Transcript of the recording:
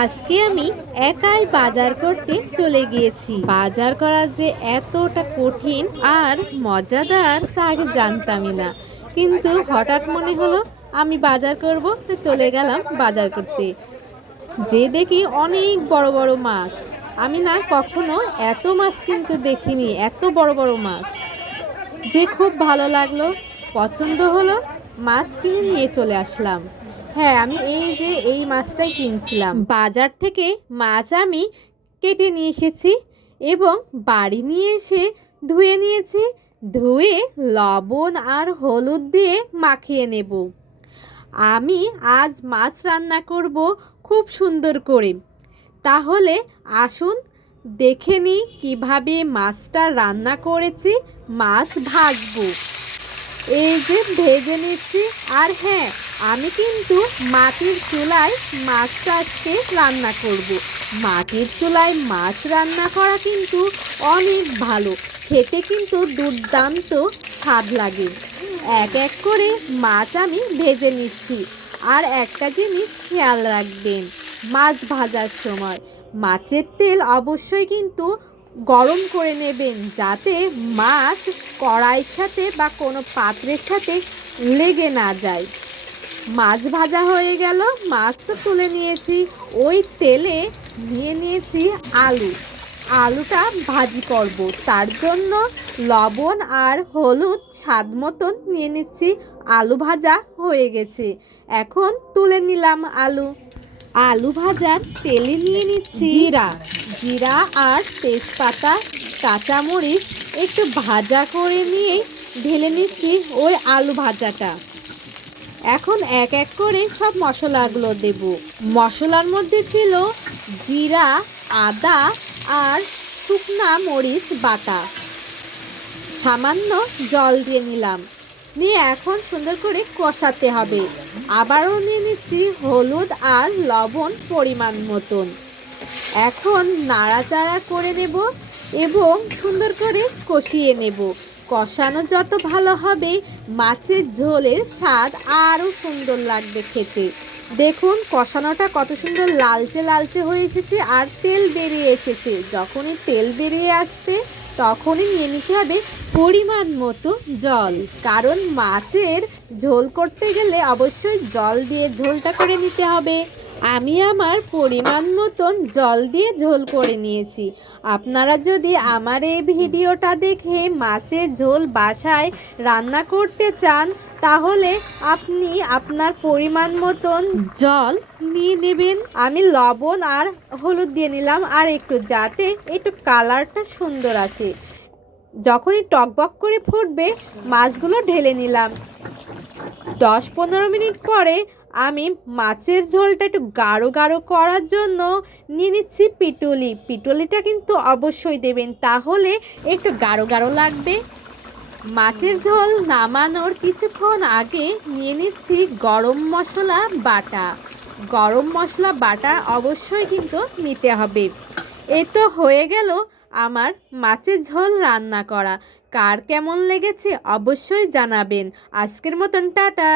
আজকে আমি একাই বাজার করতে চলে গিয়েছি। বাজার করা যে এতটা কঠিন আর মজাদার তা আগে জানতামই না, কিন্তু হঠাৎ মনে হলো আমি বাজার করব, তো চলে গেলাম বাজার করতে। যে দেখি অনেক বড় বড় মাছ। আমি না কখনো এত মাছ কিন্তু দেখিনি, এত বড় বড় মাছ। যে খুব ভালো লাগলো, পছন্দ হলো, মাছ কিনে নিয়ে চলে আসলাম। হ্যাঁ, আমি এই মাছটাই কিনছিলাম। বাজার থেকে মাছ আমি কেটে নিয়ে এসেছি এবং বাড়ি নিয়ে এসে ধুয়ে নিয়েছি। ধুয়ে লবণ আর হলুদ দিয়ে মাখিয়ে নেব। আমি আজ মাছ রান্না করব খুব সুন্দর করে। তাহলে আসুন দেখে নিই কীভাবে মাছটা রান্না করেছি। মাছ ভাজবো, এই যে ভেজে নিচ্ছি। আর হ্যাঁ, আমি কিন্তু মাটির চুলায় মাছটা আজকে রান্না করব। মাটির চুলায় মাছ রান্না করা কিন্তু অনেক ভালো, খেতে কিন্তু দুর্দান্ত স্বাদ লাগে। এক এক করে মাছ আমি ভেজে নিচ্ছি। আর একটা জিনিস খেয়াল রাখবেন, মাছ ভাজার সময় মাছের তেল অবশ্যই কিন্তু গরম করে নেবেন, যাতে মাছ কড়াইয়ের সাথে বা কোনো পাত্রের সাথে লেগে না যায়। মাছ ভাজা হয়ে গেল, মাছ তো তুলে নিয়েছি। ওই তেলে নিয়ে নিয়েছি আলুটা ভাজি করব। তার জন্য লবণ আর হলুদ স্বাদ মতন নিয়ে নিচ্ছি। আলু ভাজা হয়ে গেছে, এখন তুলে নিলাম আলু ভাজার তেলে নিয়ে নিচ্ছি জিরা আর তেজপাতা, কাঁচামরিচ একটু ভাজা করে নিয়ে ঢেলে নিচ্ছি ওই আলু ভাজাটা। এখন এক এক করে সব মশলাগুলো দেব। মশলার মধ্যে ছিল জিরা, আদা আর শুকনা মরিচ বাটা। সামান্য জল দিয়ে নিলাম, নিয়ে এখন সুন্দর করে কষাতে হবে। আবারও নিয়ে নিচ্ছি হলুদ আর লবণ পরিমাণ মতন। এখন নাড়াচাড়া করে নেব এবং সুন্দর করে কষিয়ে নেব। কষানো যত ভালো হবে, মাছের ঝোলের স্বাদ আরও সুন্দর লাগবে খেতে। দেখুন কষানোটা কত সুন্দর লালচে লালচে হয়ে এসেছে আর তেল বেরিয়ে এসেছে। যখনই তেল বেরিয়ে আসবে তখনই নিয়ে নিতে হবে পরিমাণ মতো জল, কারণ মাছের ঝোল করতে গেলে অবশ্যই জল দিয়ে ঝোলটা করে নিতে হবে। আমি আমার পরিমাণ মতন জল দিয়ে ঝোল করে নিয়েছি। আপনারা যদি আমার এই ভিডিওটা দেখে মাছের ঝোল বাসায় রান্না করতে চান, তাহলে আপনি আপনার পরিমাণ মতন জল নিয়ে নেবেন। আমি লবণ আর হলুদ দিয়ে নিলাম আর একটু, যাতে একটু কালারটা সুন্দর আসে। যখনই টকবক করে ফুটবে মাছগুলো ঢেলে নিলাম। 10-15 মিনিট পরে আমি মাছের ঝোলটা একটু গাঢ় গাঢ় করার জন্য নিয়ে নিচ্ছি পিটুলিটা কিন্তু অবশ্যই দেবেন, তাহলে একটু গাঢ় গাঢ় লাগবে। মাছের ঝোল নামানোর কিছুক্ষণ আগে নিয়ে নিচ্ছি গরম মশলা বাটা অবশ্যই কিন্তু নিতে হবে। এই তো হয়ে গেল আমার মাছের ঝোল রান্না করা। কার কেমন লেগেছে অবশ্যই জানাবেন। আজকের মতন টাটা।